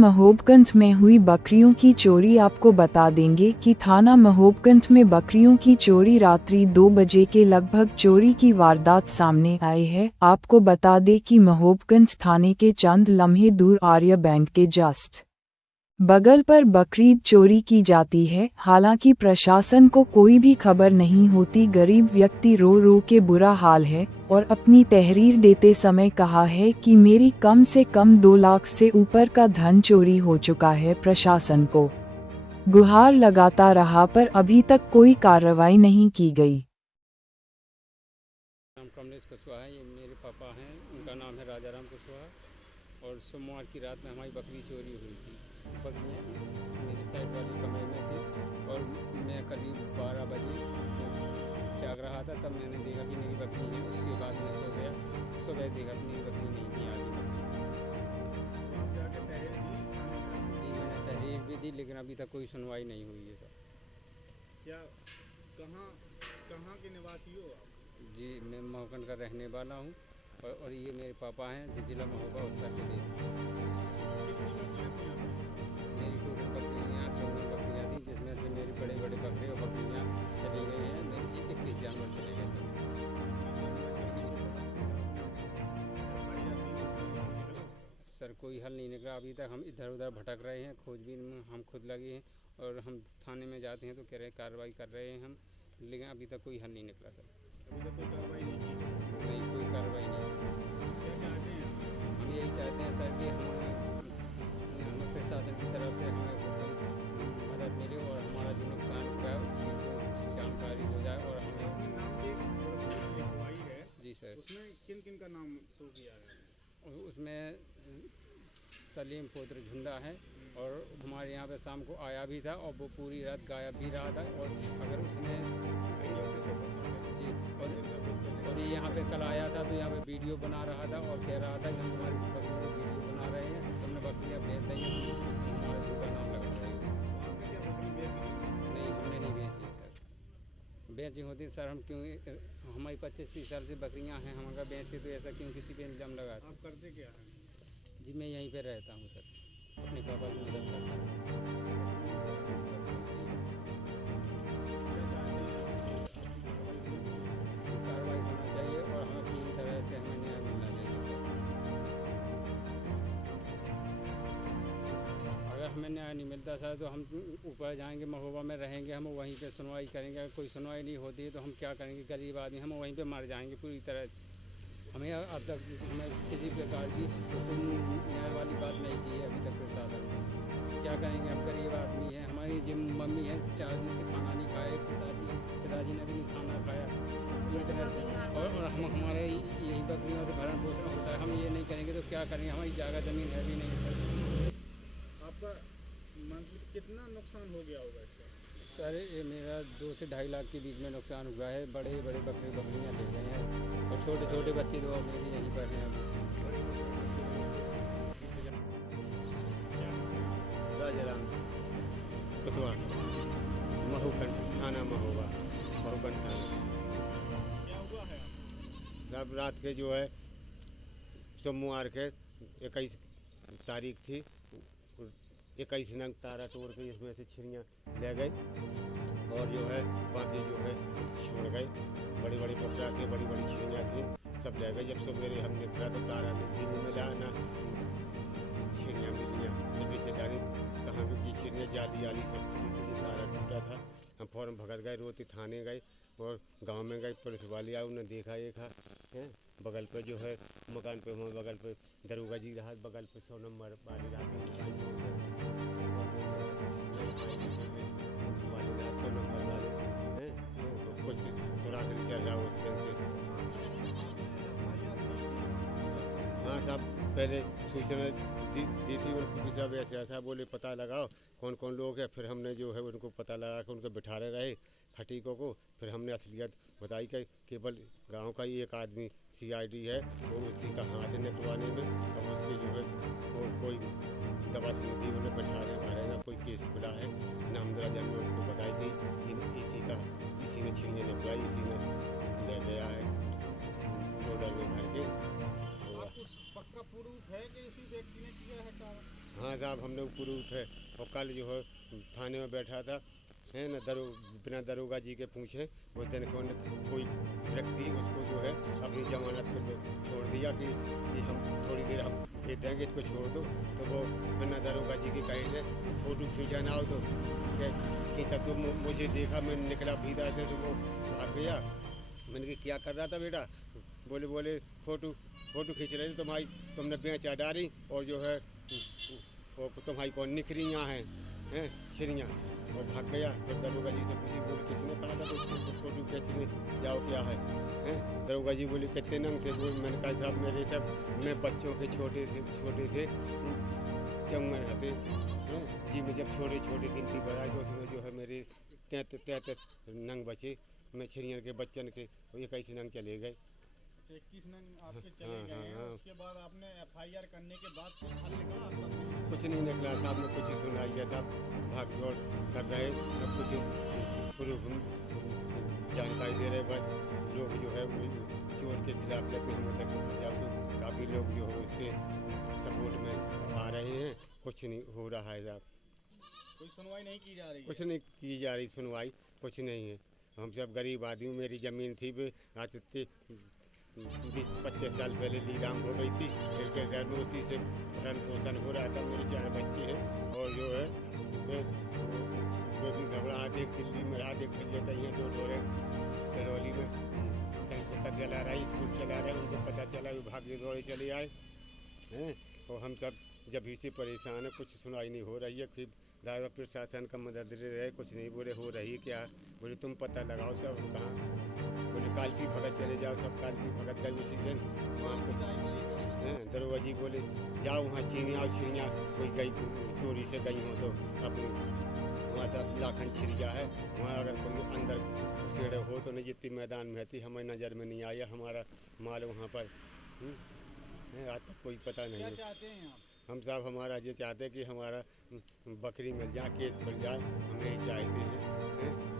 महोबकंठ में हुई बकरियों की चोरी। आपको बता देंगे कि थाना महोबकंठ में बकरियों की चोरी रात्रि 2 बजे के लगभग चोरी की वारदात सामने आई है। आपको बता दें कि महोबकंठ थाने के चंद लम्हे दूर आर्य बैंक के जस्ट बगल पर बकरी चोरी की जाती है। हालांकि प्रशासन को कोई भी खबर नहीं होती। गरीब व्यक्ति रो रो के बुरा हाल है और अपनी तहरीर देते समय कहा है कि मेरी कम से कम 2 लाख से ऊपर का धन चोरी हो चुका है। प्रशासन को गुहार लगाता रहा पर अभी तक कोई कार्रवाई नहीं की गई। नाम कमलेश कुशवाहा है, ये मेरे पापा हैं, उनका नाम है राजाराम कुशवाहा। और सोमवार की रात में हमारी बकरी चोरी हुई थी। बकरियाँ मेरी साइड वाली कमरे में थी और मैं करीब 12 बजे जाग रहा था, तब मैंने देखा कि मेरी बकरी है। उसके बाद मैं सो गया। सुबह देखा कि मेरी बकरी नहीं थी, आगे जी मैंने तहरीर भी दी, लेकिन अभी तक कोई सुनवाई नहीं हुई है सर। क्या कहाँ के निवासी हो आप? जी मैं महोबकंठ का रहने वाला हूँ और ये मेरे पापा हैं, जिला महोबा उत्तर प्रदेश। मेरी टोटल बकरियाँ 14 बकरियाँ थी, जिसमें से मेरी बड़े बड़े बकरे और बकरियाँ चली गई हैं। मेरी 21 जानवर चले गए थे। सर कोई हल नहीं निकला अभी तक। हम इधर उधर भटक रहे हैं, खोजबीन में हम खुद लगे हैं और हम थाने में जाते हैं तो कह रहे हैं कार्रवाई कर रहे हैं हम, लेकिन अभी तक कोई हल नहीं निकला सर। अभी तक कोई कार्रवाई नहीं की? नहीं, कोई कार्रवाई नहीं। क्या चाहते हैं? हम यही चाहते हैं सर कि हमें प्रशासन की तरफ से हमें कोई मदद मिले और हमारा जो नुकसान हुआ है उसकी कोई जानकारी हो जाए। और हमें अपने नाम एक लिखवाई है जी सर, उसमें किन किन का नाम शो किया है? उसमें सलीम पुत्र झुंडा है और हमारे यहाँ पे शाम को आया भी था और वो पूरी रात गायब भी रहा था। और अगर उसने जी और ये यहाँ पे कल आया था तो यहाँ पे वीडियो बना रहा था और कह रहा था कि हम तुम्हारी बकरी को वीडियो बना रहे हैं, तुमने बकरियाँ बेच दी हैं, हमारे दूसरा नाम लगा रहे हैं। नहीं, हमने नहीं बेची है सर। बेची होती सर हम क्यों, हमारी 25-30 साल से बकरियाँ हैं, हम अगर बेचते तो ऐसा क्यों किसी पे इल्ज़ाम लगाते। आप करते क्या हैं? जी मैं यहीं पे रहता हूँ सर, अपने पापा की मदद करता हूँ। कार्रवाई होना चाहिए और हमें पूरी तरह से हमें न्याय मिलना चाहिए सर। अगर हमें न्याय नहीं मिलता सर तो हम ऊपर जाएंगे, महोबा में रहेंगे, हम वहीं पे सुनवाई करेंगे। अगर कोई सुनवाई नहीं होती है तो हम क्या करेंगे? गरीब आदमी हम वहीं पे मर जाएंगे पूरी तरह से। हमें अब तक हमें किसी प्रकार की कोई न्याय वाली बात नहीं की है अभी तक प्रशासन ने। क्या करेंगे? हम गरीब आदमी हैं, हमारी जिम मम्मी है 4 दिन से खाना नहीं खाए, पिताजी ने भी नहीं खाना खाया पूरी तरह से। और हम हमारे यही बकरियों से भरण पोषण होता है। हम ये नहीं करेंगे तो क्या करेंगे? हमारी जगह ज़मीन है भी नहीं सर। आपका मंथली कितना नुकसान हो गया होगा इसका? सर ये मेरा 2 से 2.5 लाख के बीच में नुकसान हुआ है। बड़े बड़े बकरियाँ ले गए हैं और छोटे छोटे बच्चे तो मेरे यहीं पर हैं अभी। राजाराम कुशवाहा, महोबकंठ थाना महोबा, महोबकंठ थाना। क्या हुआ है? अब रात के जो है सोमवार के 21 तारीख थी, 21 नंग तारा तोड़ के इसमें से छिड़ियाँ ले गए और जो है बाकी जो है छोड़ गए। बड़ी बड़ी बकरा थे, बड़ी बड़ी छिड़ियाँ थी, सब ले गए। जब सवेरे हम निकला तो तारा भी नहीं मिला, ना छिड़ियाँ मिलियाँ। बेचेदारी कहाँ भी की छिड़ियाँ जाली आली सब खुली थी, तारा टूटा था। हम फौरन भगत गए, रोती थाने गए और गांव में गए। पुलिस वाले आए, उन्होंने देखा एक है बगल पे जो है मकान पे, वहाँ बगल पे दरोगा जी रहा, बगल पे 100 नंबर वाले रहा, वाले 100 नंबर वाले हैं। कुछ सुराग नहीं चल रहा उस दिन से। हाँ साहब, पहले सूचना दी थी उनको कि सब ऐसे ऐसा, बोले पता लगाओ कौन कौन लोग हैं। फिर हमने जो है उनको पता लगा के उनको बिठा रहे खटीकों को। फिर हमने असलियत बताई कि केवल गांव का ही एक आदमी CID है, वो उसी का हाथ है निकलवाने में। अब उसके जो है वो कोई दवा से दी, उन्हें बिठा रहे भरे ना कोई केस खुला है। नामदराज हमने उसको बताई थी इसी ने छिड़ियाँ निकलवाई, इसी ने ले गया है लोडर में भर के। आपको पक्का प्रूफ है कि इसी व्यक्ति ने किया है काम? हाँ साहब, हम लोग प्रूफ है। और कल जो है थाने में बैठा था, है ना, बिना दरोगा जी के पूछे उस दिन कोई व्यक्ति उसको जो है अपनी जमानत पे छोड़ दिया कि हम थोड़ी देर हम भेज देंगे, इसको छोड़ दो। तो वो बिना दरोगा जी के कहे थे फ़ोटो खींचा ना हो तो खींचा। तो मुझे देखा, मैं निकला भीतर से तो वो भाग गया। मैंने कहा क्या कर रहा था बेटा? बोले फ़ोटो खींच रहे थे, तुमने बेचा डाली और जो है वो तुम्हारी कौन निखरियाँ हैं छिरियाँ, और भाग गया। फिर दरोगा जी से पूछी, बोले किसी ने कहा था तो फ़ोटो खींचने जाओ क्या है? दरोगा जी बोले कितने नंग थे? बोले, मैंने कहा साहब मेरे सब मैं बच्चों के छोटे से चौंगन हते जी, मैं जब छोटे गिनती बढ़ाई तो उसमें जो है मेरे 33 नंग बचे। मैं छिरियन के बच्चन के 21 नंग चले गए। 21 नंग आपके चले गए हैं। हाँ। उसके बाद आपने FIR करने के बाद कुछ हल निकला आपका? कुछ नहीं निकला साहब, ने कुछ सुनाई है साहब, भाग दौड़ कर रहे न कुछ प्रूफ जानकारी दे रहे। बस लोग जो है वो चोर के खिलाफ लगे हुए तक काफ़ी लोग जो है उसके सपोर्ट में आ रहे हैं। कुछ नहीं हो रहा है साहब, कोई सुनवाई नहीं की जा रही है? कुछ नहीं की जा रही सुनवाई, कुछ नहीं है। हम सब गरीब आदमी, मेरी ज़मीन थी भी आज 20-25 साल पहले नीलाम हो गई थी। एक घर में उसी से भरण पोषण हो रहा था। मेरे 4 बच्चे हैं और जो है मैं भी घबराहट, एक दिल्ली में रहा, एक भैया का यहाँ 2 डोरे करौली में संस्था चला रहा है, स्कूल चला रहा है। उनको पता चला, वो भागे दौड़े चले आए हैं। और हम सब जब ही से परेशान है, कुछ सुनाई नहीं हो रही है। फिर दायरा प्रशासन का मदद ले रहे, कुछ नहीं। बोले हो रही क्या? बोले तुम पता लगाओ सब कहाँ। बोले काल की भगत चले जाओ, सब काल की भगत गए उसी दिन वहाँ को। दरोगा जी बोले जाओ वहाँ छिरियाँ कोई गई चोरी से गई हो तो अपनी वहाँ सब लाखन छिरिया है, वहाँ अगर कोई अंदर घुसेड़े हो तो नहीं, जितनी मैदान में थी हमें नज़र में नहीं आया हमारा माल वहाँ पर। आज तक कोई पता नहीं है। क्या चाहते हैं आप? हम साहब हमारा ये चाहते हैं कि हमारा बकरी मिल जाए, केस खुल जाए, हम यही चाहते हैं।